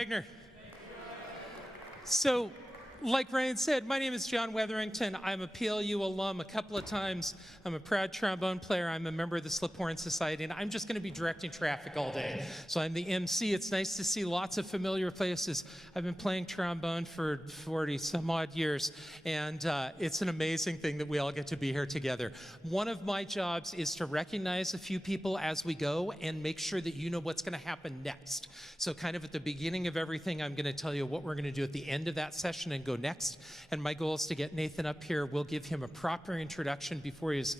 Wagner. So, like Ryan said, my name is John Wetherington. I'm a PLU alum a couple of times. I'm a proud trombone player. I'm a member of the Slip Horn Society, and I'm just going to be directing traffic all day. So I'm the MC. It's nice to see lots of familiar places. I've been playing trombone for 40 some odd years, and it's an amazing thing that we all get to be here together. One of my jobs is to recognize a few people as we go and make sure that you know what's going to happen next. So kind of at the beginning of everything, I'm going to tell you what we're going to do at the end of that session and go next. And my goal is to get Nathan up here. We'll give him a proper introduction before his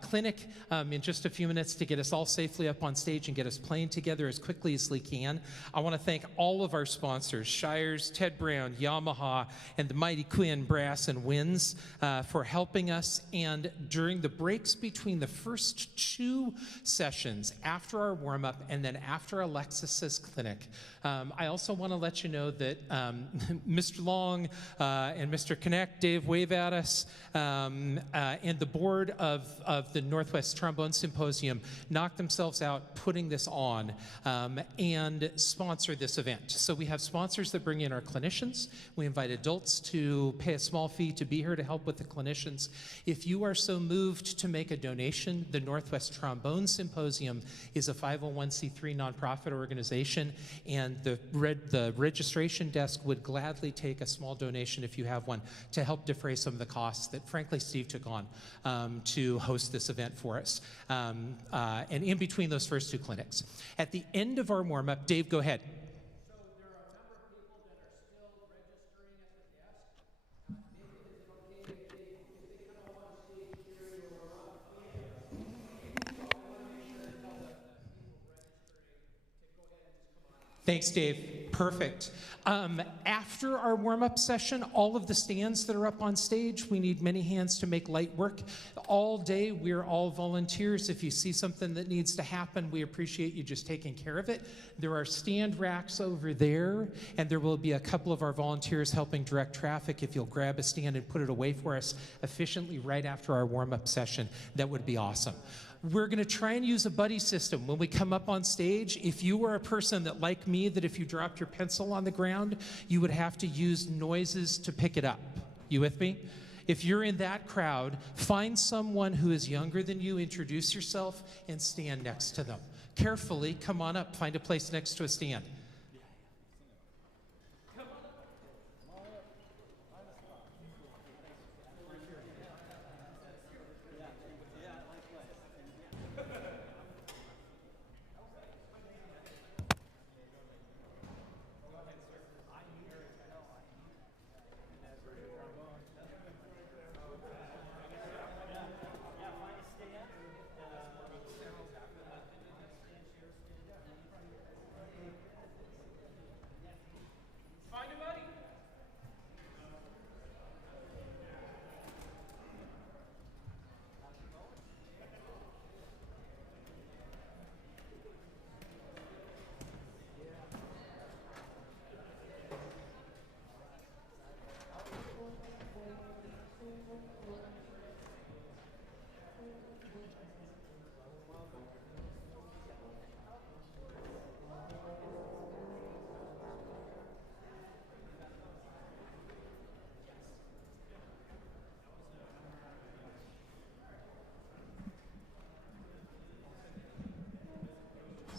clinic in just a few minutes to get us all safely up on stage and get us playing together as quickly as we can. I want to thank all of our sponsors, Shires, Ted Brown, Yamaha, and the Mighty Quinn Brass and Winds for helping us. And during the breaks between the first two sessions, after our warm-up and then after Alexis's clinic, I also want to let you know that Mr. Long and Mr. Connect, Dave, wave at us, and the board of the Northwest Trombone Symposium knocked themselves out putting this on and sponsor this event. So we have sponsors that bring in our clinicians. We invite adults to pay a small fee to be here to help with the clinicians. If you are so moved to make a donation, the Northwest Trombone Symposium is a 501c3 nonprofit organization, and the registration desk would gladly take a small donation if you have one to help defray some of the costs that frankly Steve took on to host this event for us and in between those first two clinics. At the end of our warm-up, Dave, go ahead. So there are a number of people that are still registering at the desk. Maybe is it okay if they come up on stage here or up? So I want to make sure that all the people registering to go ahead and just come on. Thanks, Dave. Perfect. After our warm-up session, all of the stands that are up on stage, we need many hands to make light work. All day, we're all volunteers. If you see something that needs to happen, we appreciate you just taking care of it. There are stand racks over there, and there will be a couple of our volunteers helping direct traffic. If you'll grab a stand and put it away for us efficiently right after our warm-up session, that would be awesome. We're going to try and use a buddy system when we come up on stage. If you were a person that, like me, that if you dropped your pencil on the ground, you would have to use noises to pick it up. You with me? If you're in that crowd, find someone who is younger than you, introduce yourself, and stand next to them. Carefully, come on up, find a place next to a stand.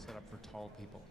Set up for tall people.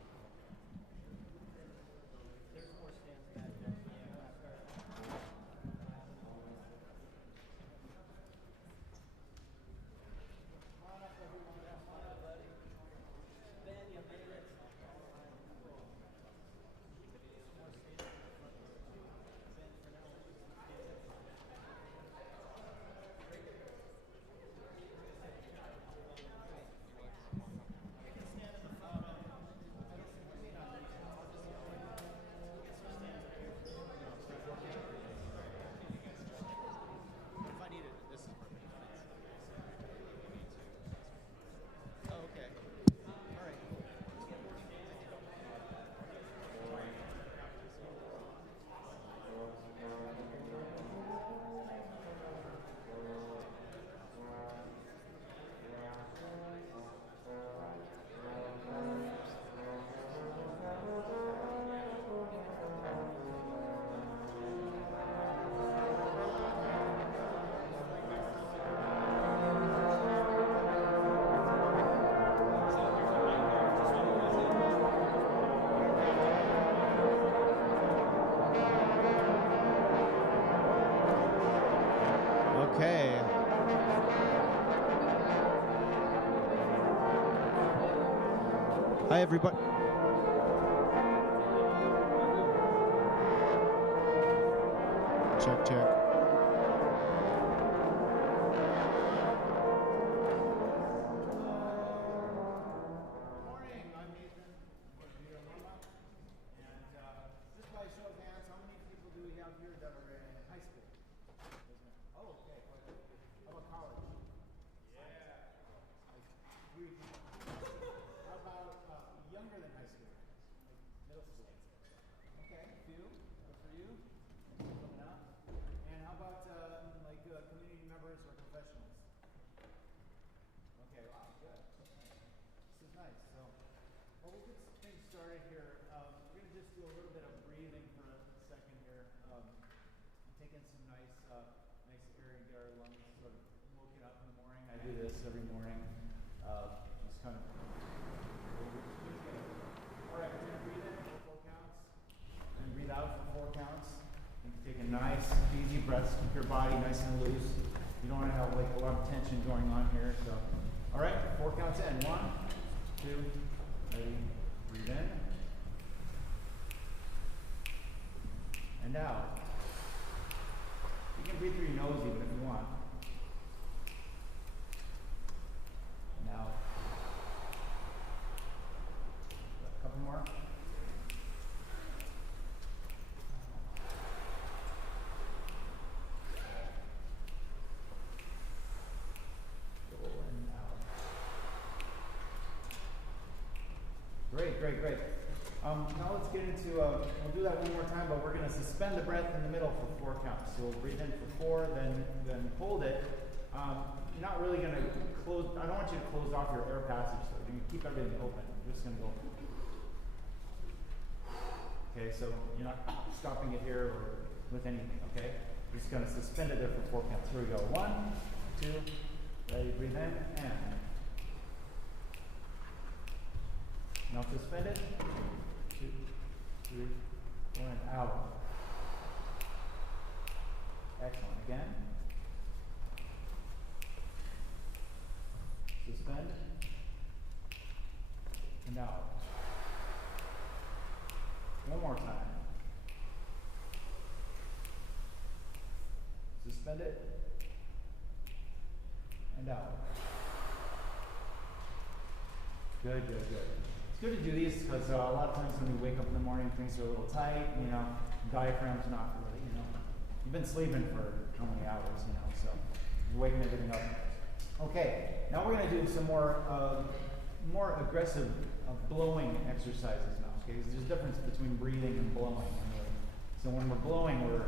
Hi, everybody. Check, check. Morning, I'm Nathan. We're here at Warmup. And just by show of hands, how many people do we have here that are in high school? Oh, okay. How about college? Yeah. Like 3 people. How about younger than high school? Like middle school? Okay, a few. Good for you. Coming out. And how about like community members or professionals? Okay, wow, good. This is nice. So, well, we'll get things started here. We're going to just do a little bit of breathing for a second here. Take in some nice air and get our lungs sort of woken up in the morning. I do this every morning. Just kind of. All right, we're going to breathe in for 4 counts and breathe out for 4 counts. And take a nice, easy breath. Keep your body nice and loose. You don't want to have like a lot of tension going on here. So, all right, 4 counts in. 1, 2, ready. Breathe in and out. You can breathe through your nose even if you want. And out. A couple more. Great. Now let's get into, we'll do that one more time, but we're going to suspend the breath in the middle for 4 counts. So we'll breathe in for 4, then hold it. You're not really going to close, I don't want you to close off your air passage, so you're going to keep everything open. You're just going to go. Okay, so you're not stopping it here or with anything, okay? You're just going to suspend it there for 4 counts. Here we go. 1, 2, ready, breathe in, and. Now suspend it. 2, 3, 1, out. Excellent. Again. Suspend. And out. One more time. Suspend it. And out. Good. It's good to do these because a lot of times when we wake up in the morning, things are a little tight, diaphragm's not really, You've been sleeping for how many hours, so you're waking everything up. Okay, now we're going to do some more aggressive blowing exercises now, okay? There's a difference between breathing and blowing. So when we're blowing, we're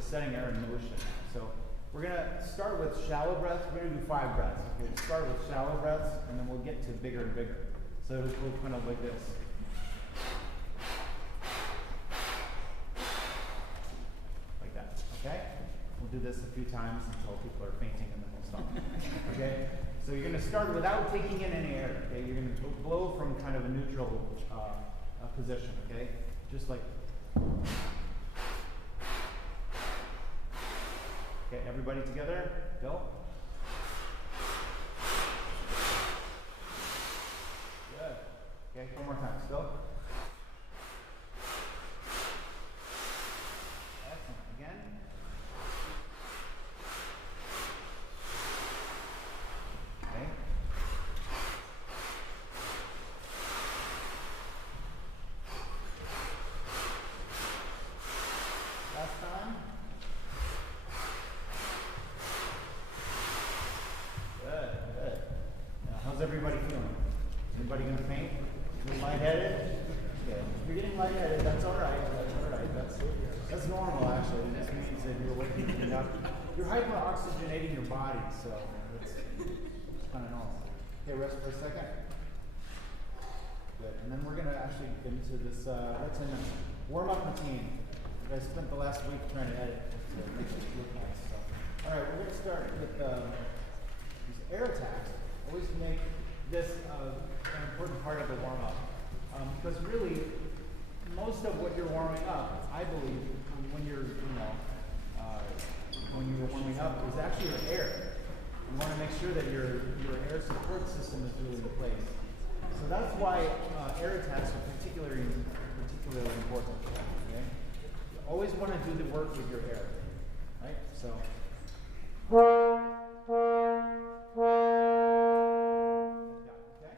setting air in motion. So we're going to start with shallow breaths. We're going to do 5 breaths. Okay, we'll start with shallow breaths, and then we'll get to bigger and bigger. So it'll go kind of like this. Like that, okay? We'll do this a few times until people are fainting and then we'll stop. Okay? So you're going to start without taking in any air, okay? You're going to blow from kind of a neutral position, okay? Just like. Okay, everybody together, go. Okay, one more time. Go. Excellent. Again. Okay. Last time. Good. Now, how's everybody feeling? Anybody gonna faint? Lightheaded? Okay. If you're getting lightheaded, that's all right. That's normal, actually. It just means that you're waking up. You're hyperoxygenating your body, so it's kind of normal. Okay, rest for a second. Good. And then we're going to actually get into this warm-up routine that I spent the last week trying to edit to make it look nice. So. All right, we're going to start with these air attacks. Always make this an important part of the warm-up. Because really, most of what you're warming up, I believe, when you're warming up, is actually your air. You want to make sure that your air support system is really in place. So that's why air attacks are particularly important. Okay? You always want to do the work with your air, right? So. Okay?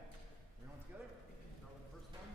Everyone together? Start with the first one.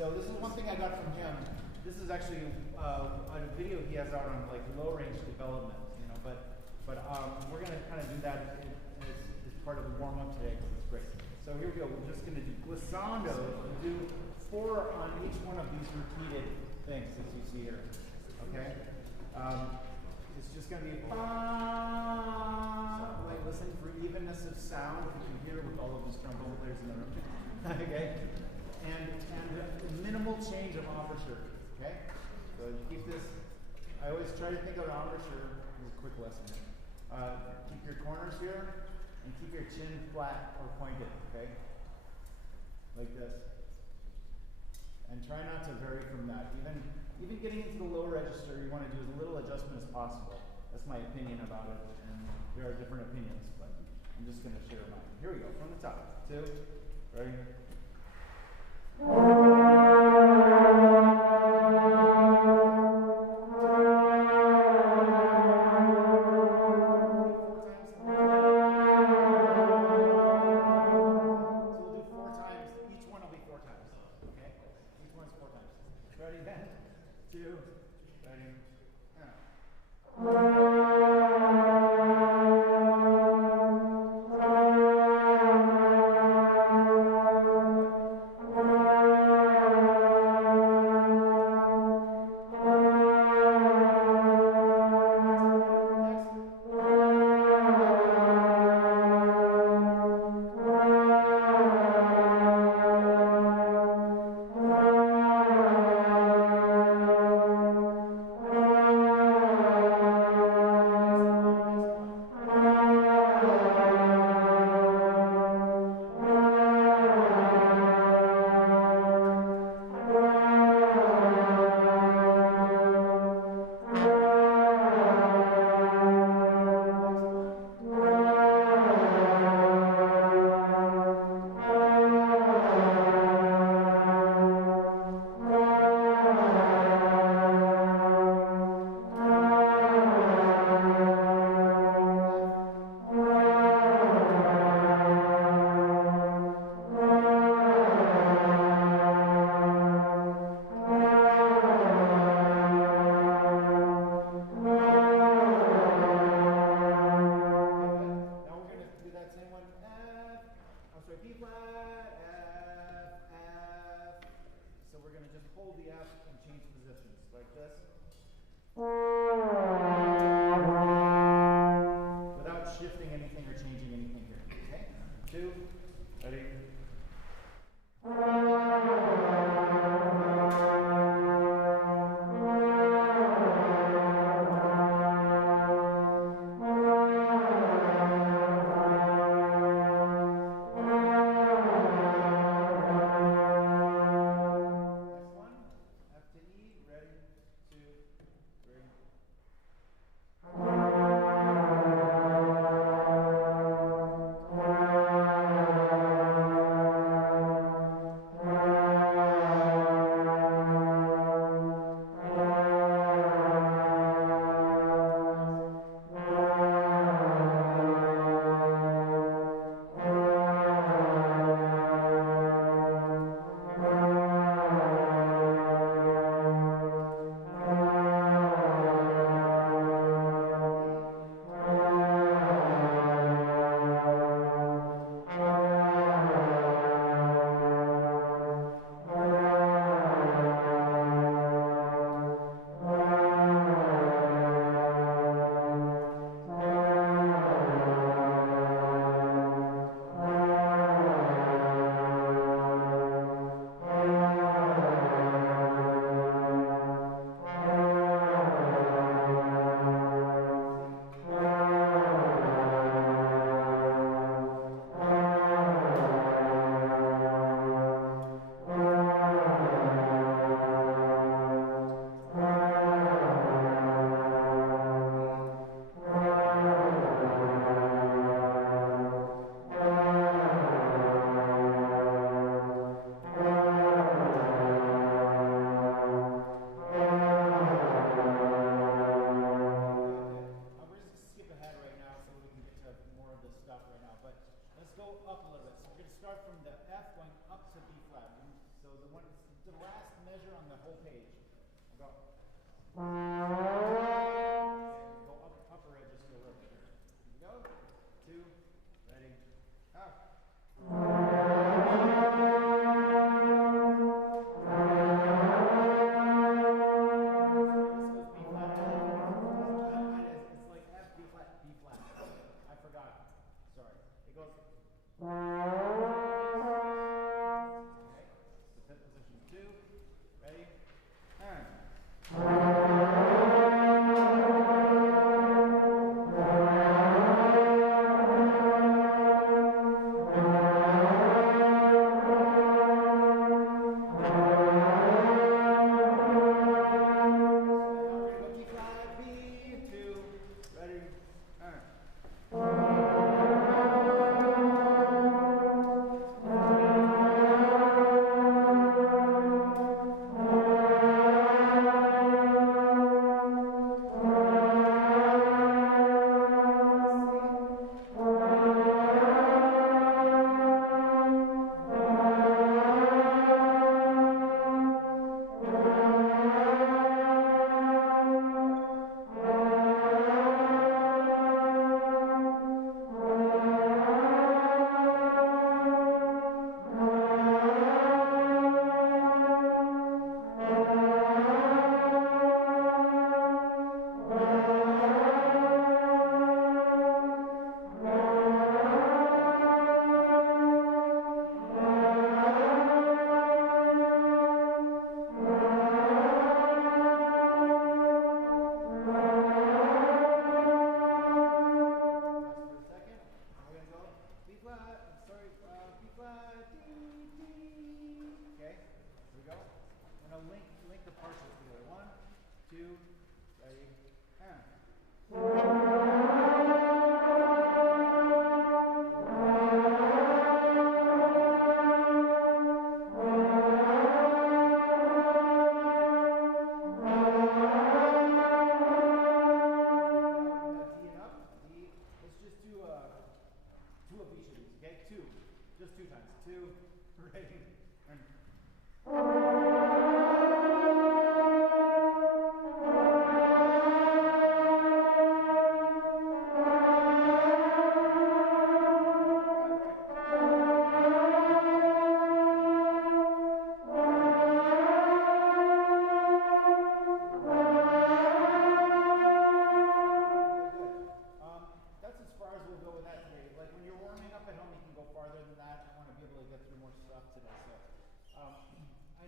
So this is one thing I got from him. This is actually a video he has out on like low range development, you know. But we're gonna kind of do that as part of the warm up today because it's great. So here we go. We're just gonna do glissando. We'll do 4 on each one of these repeated things as you see here. Okay. It's just gonna be like listen for evenness of sound. You can hear with all of these trombone players in the room. Okay. And minimal change of embouchure, okay? So you keep this, I always try to think of an embouchure, this is a quick lesson here. Keep your corners here, and keep your chin flat or pointed, okay? Like this. And try not to vary from that. Even getting into the low register, you want to do as little adjustment as possible. That's my opinion about it, and there are different opinions, but I'm just going to share mine. Here we go, from the top. 2, ready? hold the F and change positions like this. Without shifting anything or changing anything here. Okay? 2, ready?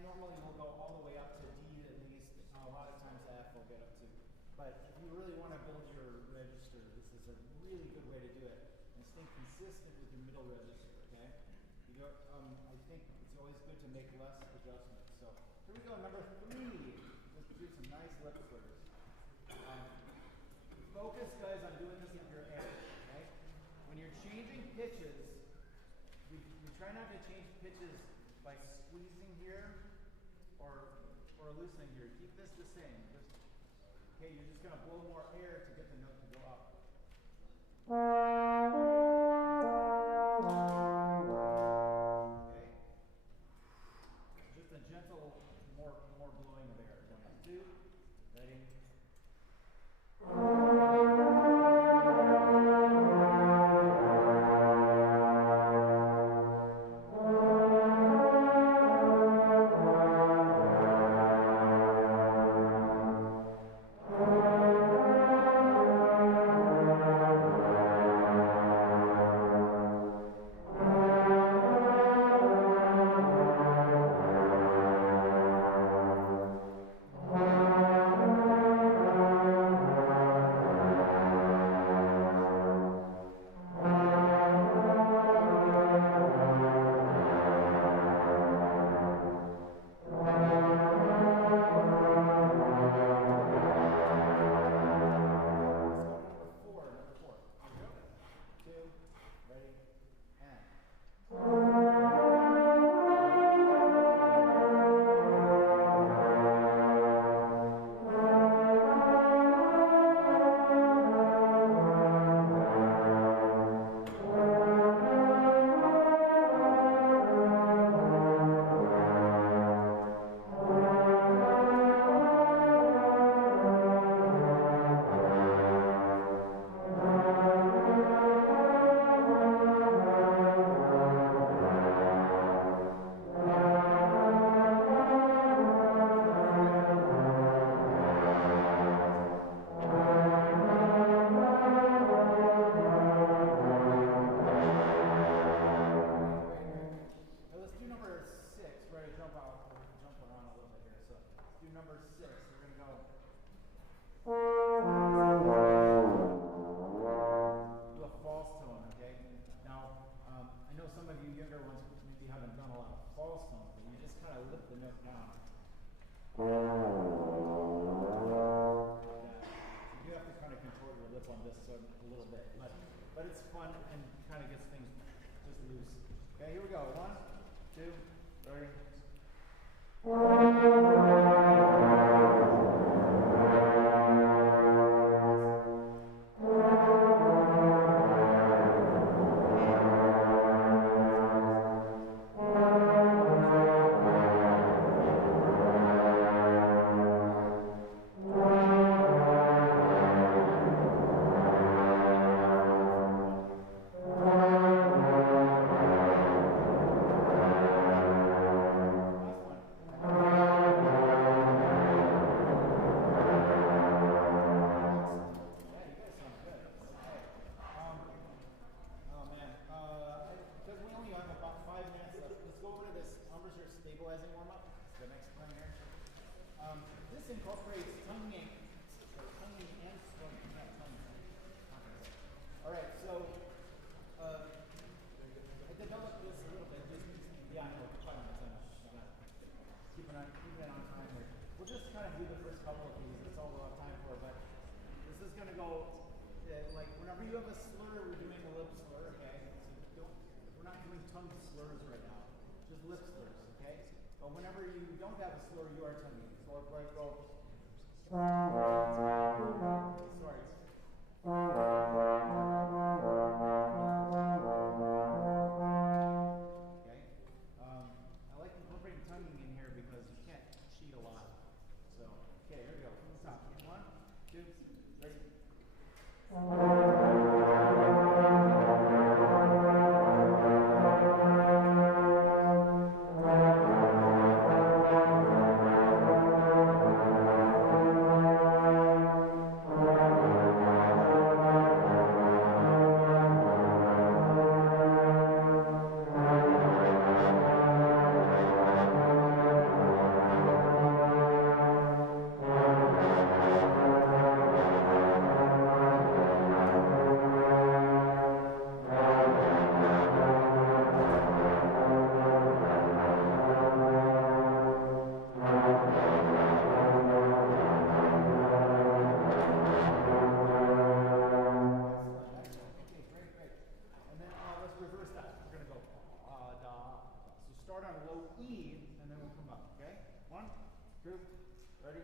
normally will go all the way up to D at least. A lot of times F will get up to. But if you really want to build your register, this is a really good way to do it. And stay consistent with your middle register, okay? You go, I think it's always good to make less adjustments. So here we go, number 3. Let's do some nice lip slurs. Focus, guys, on doing this with your air, okay? When you're changing pitches, we try not to change pitches by squeezing here or loosening here. Keep this the same. Okay, you're just going to blow more air to get the note to go up. Okay? Just a gentle, more blowing of air. 1, 2, ready? But it's fun and kind of gets things just loose. Okay, here we go. 1, 2, 3. Stabilizing warm-up, the next one here. This incorporates tonguing and swinging, not tonguing. All right, so I developed this a little bit. Just yeah, I know, 5 minutes. I'm not keeping it on time here. We'll just kind of do the first couple of these. That's all we'll have time for. But this is going to go like whenever you have a slur, we're doing a lip slur. Okay, so we're not doing tongue slurs right now. Just lip slurs, okay? But whenever you don't have a slur, you are tonguing. So if I go, sorry. Okay. I like incorporating tonguing in here because you can't cheat a lot. So, okay, here we go. From the top. 1, 2, 3. E, and then we'll come up, okay? 1, 2, ready?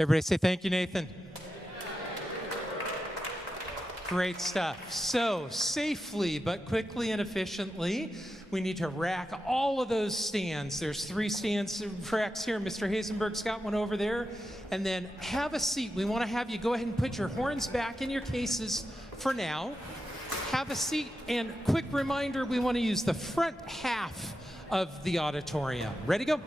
Everybody say thank you, Nathan. Great stuff. So safely but quickly and efficiently, we need to rack all of those stands. There's 3 stands racks here. Mr. Hazenberg's got one over there. And then have a seat. We want to have you go ahead and put your horns back in your cases for now. Have a seat, and quick reminder, we want to use the front half of the auditorium. Ready, go.